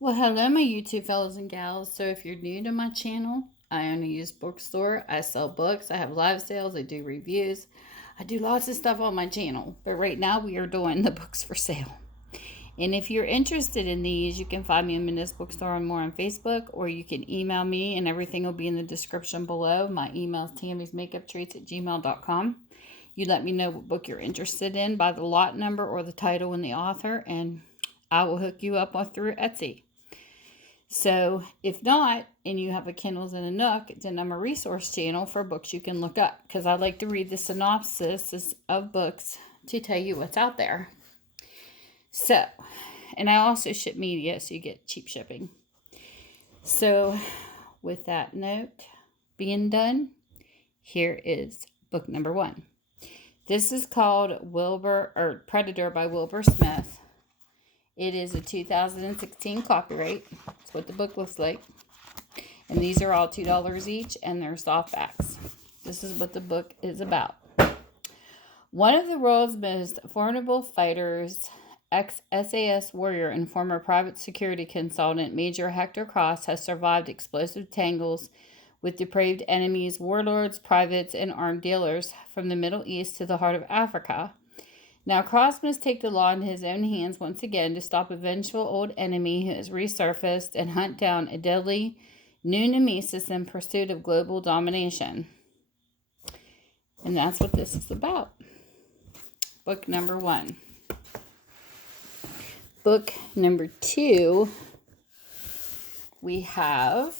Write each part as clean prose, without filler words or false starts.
Well, hello, my YouTube fellows and gals. So, if you're new to my channel, I own a used bookstore. I sell books. I have live sales. I do reviews. I do lots of stuff on my channel. But right now, we are doing the books for sale. And if you're interested in these, you can find me in this bookstore and more on Facebook, or you can email me, and everything will be in the description below. My email is tammysmakeuptreats@gmail.com. You let me know what book you're interested in by the lot number or the title and the author, and I will hook you up through Etsy. So if not, and you have a Kindles and a Nook, then I'm a resource channel for books you can look up, because I like to read the synopsis of books to tell you what's out there. So, and I also ship media, so you get cheap shipping. So with that note being done, here is book number 1. This is called Wilbur, or Predator by Wilbur Smith. It is a 2016 copyright. That's what the book looks like. And these are all $2 each, and they're softbacks. This is what the book is about. One of the world's most formidable fighters, ex-SAS warrior and former private security consultant Major Hector Cross, has survived explosive tangles with depraved enemies, warlords, privates, and armed dealers from the Middle East to the heart of Africa. Now Cross must take the law in his own hands once again to stop a vengeful old enemy who has resurfaced and hunt down a deadly new nemesis in pursuit of global domination. And that's what this is about. Book number 1. Book number 2, we have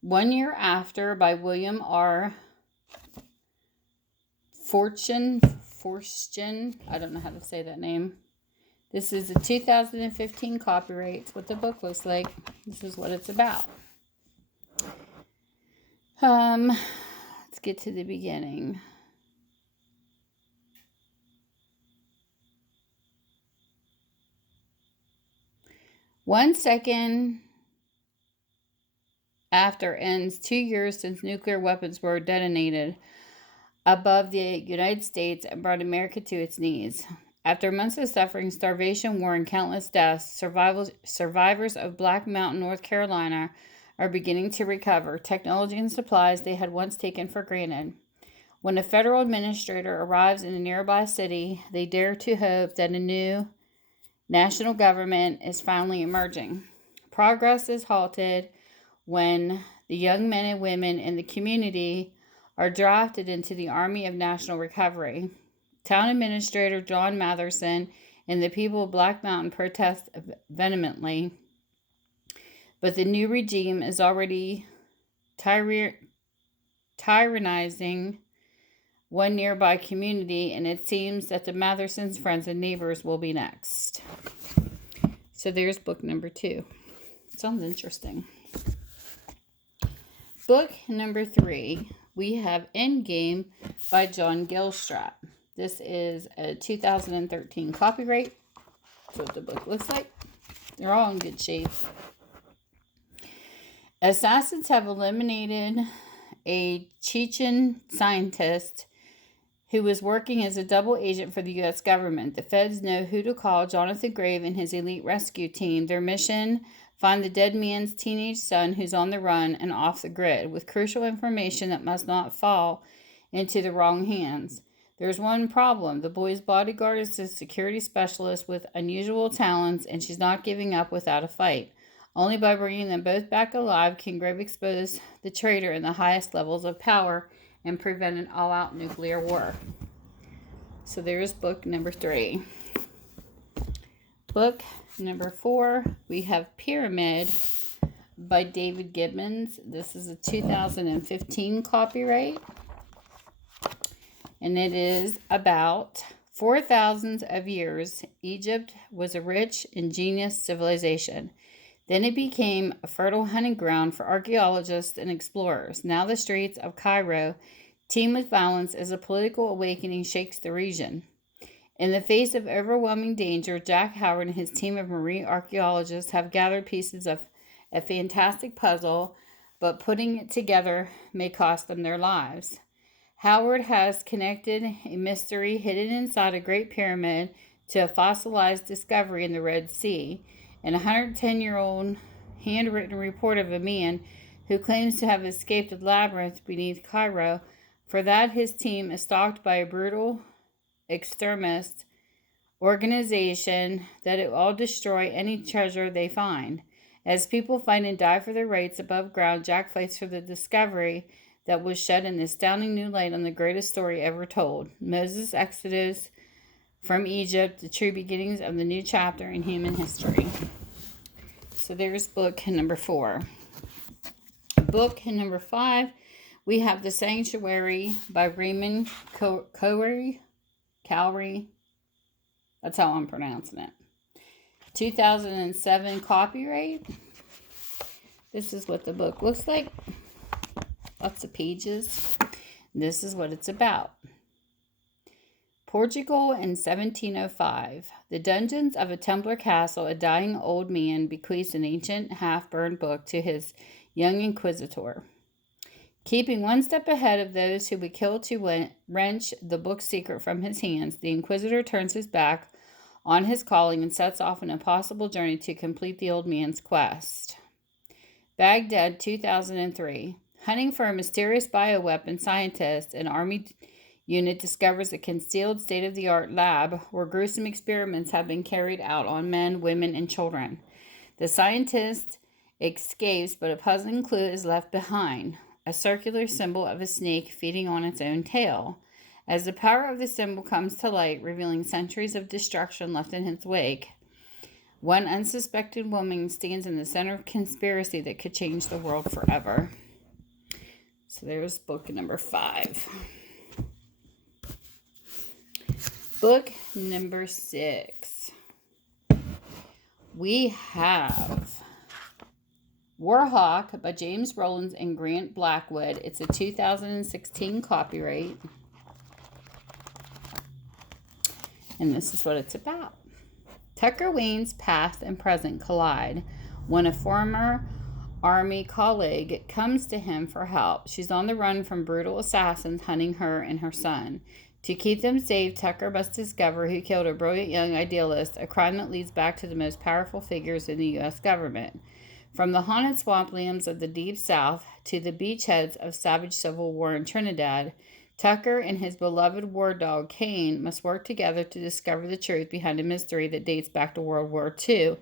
1 Year After by William R. Forstchen. I don't know how to say that name. This is a 2015 copyright. It's what the book looks like. This is what it's about. Let's get to the beginning. One second after ends 2 years since nuclear weapons were detonated above the United States and brought America to its knees. After months of suffering, starvation, war, and countless deaths, survivors of Black Mountain, North Carolina, are beginning to recover technology and supplies they had once taken for granted. When a federal administrator arrives in a nearby city, they dare to hope that a new national government is finally emerging. Progress is halted when the young men and women in the community are drafted into the Army of National Recovery. Town Administrator John Matherson and the people of Black Mountain protest vehemently, but the new regime is already tyrannizing one nearby community, and it seems that the Mathersons' friends and neighbors will be next. So there's book number 2. Sounds interesting. Book number 3, we have Endgame by John Gilstrap. This is a 2013 copyright. That's what the book looks like. They're all in good shape. Assassins have eliminated a Chechen scientist who was working as a double agent for the U.S. government. The feds know who to call: Jonathan Grave and his elite rescue team. Their mission: find the dead man's teenage son who's on the run and off the grid, with crucial information that must not fall into the wrong hands. There's one problem. The boy's bodyguard is a security specialist with unusual talents, and she's not giving up without a fight. Only by bringing them both back alive can Grave expose the traitor in the highest levels of power and prevent an all-out nuclear war. So there's book number 3. Book number 4, we have Pyramid by David Gibbins. This is a 2015 copyright, and it is about 4,000 of years. Egypt was a rich, ingenious civilization. Then it became a fertile hunting ground for archaeologists and explorers. Now the streets of Cairo teem with violence as a political awakening shakes the region. In the face of overwhelming danger, Jack Howard and his team of marine archaeologists have gathered pieces of a fantastic puzzle, but putting it together may cost them their lives. Howard has connected a mystery hidden inside a great pyramid to a fossilized discovery in the Red Sea. and a 110-year-old handwritten report of a man who claims to have escaped the labyrinth beneath Cairo. For that, his team is stalked by a brutal extremist organization that it will destroy any treasure they find. As people fight and die for their rights above ground, Jack fights for the discovery that will shed an astounding new light on the greatest story ever told: Moses' Exodus from Egypt, the true beginnings of the new chapter in human history. So there's book number 4. Book number 5, we have The Sanctuary by Raymond Khoury. That's how I'm pronouncing it. 2007 copyright. This is what the book looks like. Lots of pages. This is what it's about. Portugal in 1705. The dungeons of a Templar castle, a dying old man bequeaths an ancient half-burned book to his young inquisitor. Keeping one step ahead of those who would kill to wrench the book's secret from his hands, the inquisitor turns his back on his calling and sets off an impossible journey to complete the old man's quest. Baghdad, 2003. Hunting for a mysterious bioweapon scientist, an army unit discovers a concealed state-of-the-art lab where gruesome experiments have been carried out on men, women, and children. The scientist escapes, but a puzzling clue is left behind: a circular symbol of a snake feeding on its own tail. As the power of the symbol comes to light, revealing centuries of destruction left in its wake, one unsuspected woman stands in the center of a conspiracy that could change the world forever. So there's book number 5. Book number 6. We have Warhawk by James Rollins and Grant Blackwood. It's a 2016 copyright. And this is what it's about. Tucker Wayne's past and present collide when a former Army colleague comes to him for help. She's on the run from brutal assassins hunting her and her son. To keep them safe, Tucker must discover who killed a brilliant young idealist, a crime that leads back to the most powerful figures in the U.S. government. From the haunted swamplands of the Deep South to the beachheads of savage civil war in Trinidad, Tucker and his beloved war dog, Cain, must work together to discover the truth behind a mystery that dates back to World War II,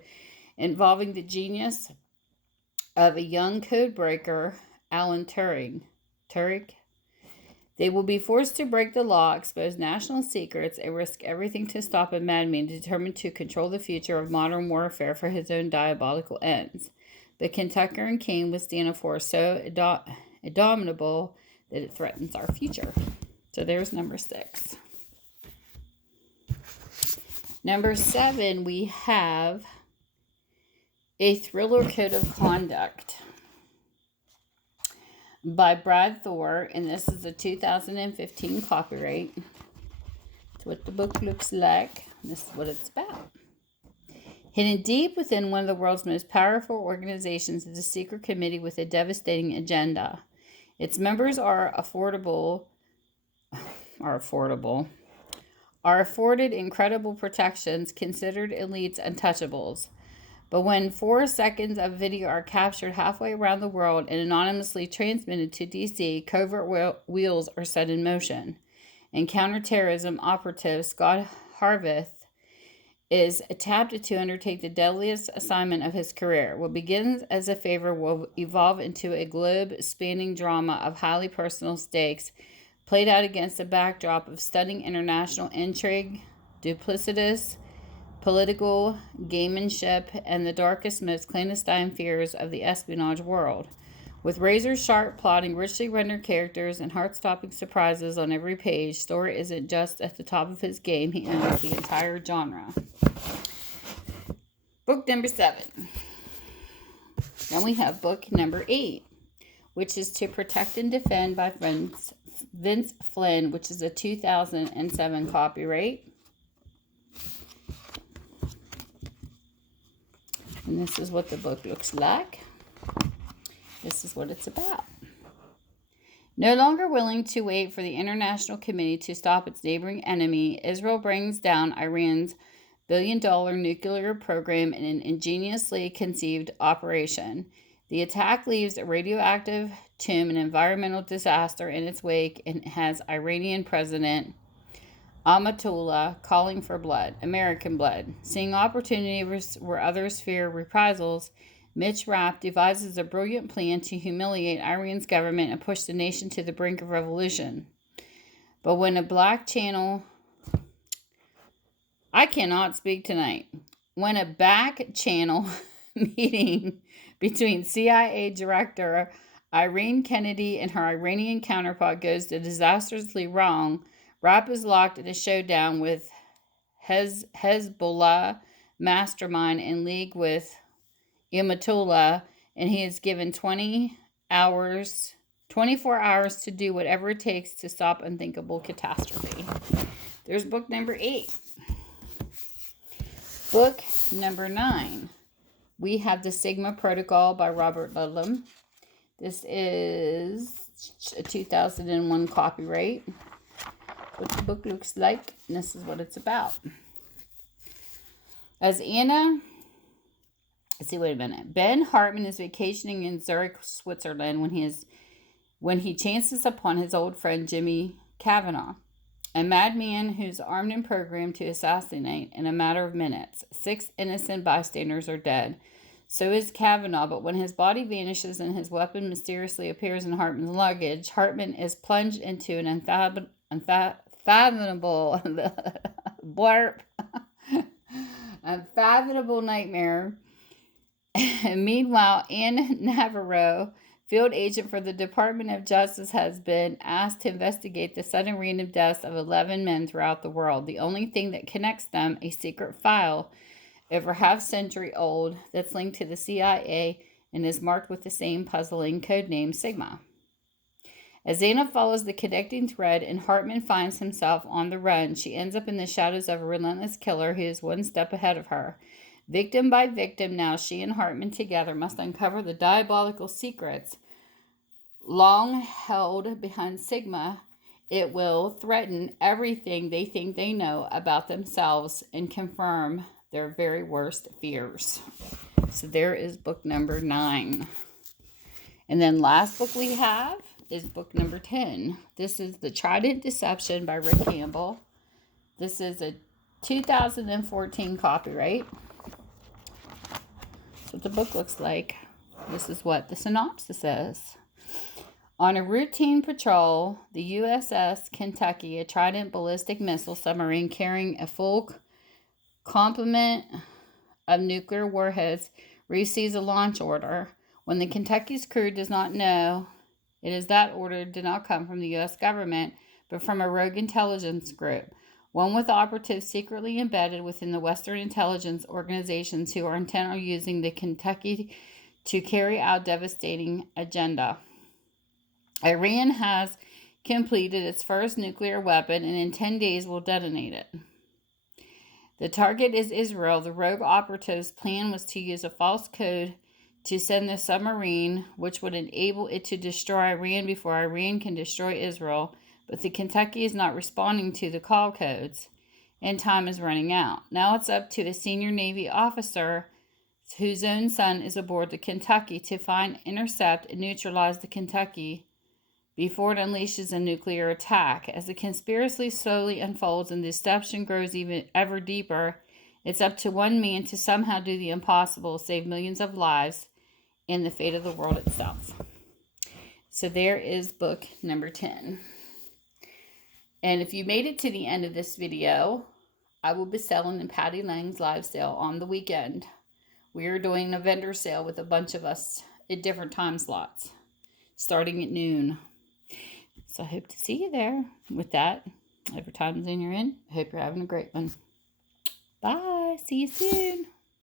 involving the genius of a young codebreaker, Alan Turing. They will be forced to break the law, expose national secrets, and risk everything to stop a madman determined to control the future of modern warfare for his own diabolical ends. But can Tucker and Cain withstand a force so indomitable that it threatens our future? So there's number 6. Number 7, we have A Thriller Code of Conduct by Brad Thor, and this is a 2015 copyright. That's what the book looks like. This is what it's about. Hidden deep within one of the world's most powerful organizations is a secret committee with a devastating agenda. Its members are afforded incredible protections, considered elites untouchables. But when 4 seconds of video are captured halfway around the world and anonymously transmitted to DC, covert wheels are set in motion. And counterterrorism operative Scott Harvath is tapped to undertake the deadliest assignment of his career. What begins as a favor will evolve into a globe-spanning drama of highly personal stakes, played out against a backdrop of stunning international intrigue, duplicitous political gamemanship, and the darkest, most clandestine fears of the espionage world. With razor-sharp plotting, richly rendered characters, and heart-stopping surprises on every page, Thor isn't just at the top of his game, he owns the entire genre. Book number 7. Then we have book number 8, which is To Protect and Defend by Vince Flynn, which is a 2007 copyright. And this is what the book looks like. This is what it's about. No longer willing to wait for the International Committee to stop its neighboring enemy, Israel brings down Iran's billion-dollar nuclear program in an ingeniously conceived operation. The attack leaves a radioactive tomb and environmental disaster in its wake and has Iranian President Amatullah calling for blood, American blood. Seeing opportunity where others fear reprisals, Mitch Rapp devises a brilliant plan to humiliate Iran's government and push the nation to the brink of revolution. But when a back channel meeting between CIA Director Irene Kennedy and her Iranian counterpart goes disastrously wrong, Rapp is locked in a showdown with Hezbollah mastermind in league with Amatullah, and he is given 24 hours to do whatever it takes to stop unthinkable catastrophe. There's book number 8. Book number 9. We have The Sigma Protocol by Robert Ludlum. This is a 2001 copyright. What the book looks like, and this is what it's about. Ben Hartman is vacationing in Zurich, Switzerland when he chances upon his old friend Jimmy Kavanaugh, a madman who's armed and programmed to assassinate in a matter of minutes. 6 innocent bystanders are dead. So is Kavanaugh, but when his body vanishes and his weapon mysteriously appears in Hartman's luggage, Hartman is plunged into an unfathomable unfathomable nightmare. Meanwhile, Anne Navarro, field agent for the Department of Justice, has been asked to investigate the sudden random deaths of 11 men throughout the world. The only thing that connects them, a secret file over half-century old that's linked to the CIA and is marked with the same puzzling codename Sigma. As Anna follows the connecting thread and Hartman finds himself on the run, she ends up in the shadows of a relentless killer who is one step ahead of her. Victim by victim, now she and Hartman together must uncover the diabolical secrets long held behind Sigma. It will threaten everything they think they know about themselves and confirm their very worst fears. So there is book number 9. And then last book we have is book number 10. This is The Trident Deception by Rick Campbell. This is a 2014 copyright. That's what the book looks like. This is what the synopsis says. On a routine patrol, the USS Kentucky, a Trident ballistic missile submarine carrying a full complement of nuclear warheads, receives a launch order. When the Kentucky's crew does not know, it is that order did not come from the U.S. government, but from a rogue intelligence group, one with operatives secretly embedded within the Western intelligence organizations who are intent on using the Kentucky to carry out devastating agenda. Iran has completed its first nuclear weapon and in 10 days will detonate it. The target is Israel. The rogue operative's plan was to use a false code to send the submarine, which would enable it to destroy Iran before Iran can destroy Israel. But the Kentucky is not responding to the call codes, and time is running out. Now it's up to a senior Navy officer whose own son is aboard the Kentucky to find, intercept, and neutralize the Kentucky before it unleashes a nuclear attack. As the conspiracy slowly unfolds and the deception grows ever deeper, it's up to one man to somehow do the impossible, save millions of lives, and the fate of the world itself. So there is book number 10. And if you made it to the end of this video, I will be selling in Patty Lang's live sale on the weekend. We are doing a vendor sale with a bunch of us at different time slots, starting at noon. So I hope to see you there. With that, whatever time zone you're in, I hope you're having a great one. Bye. See you soon.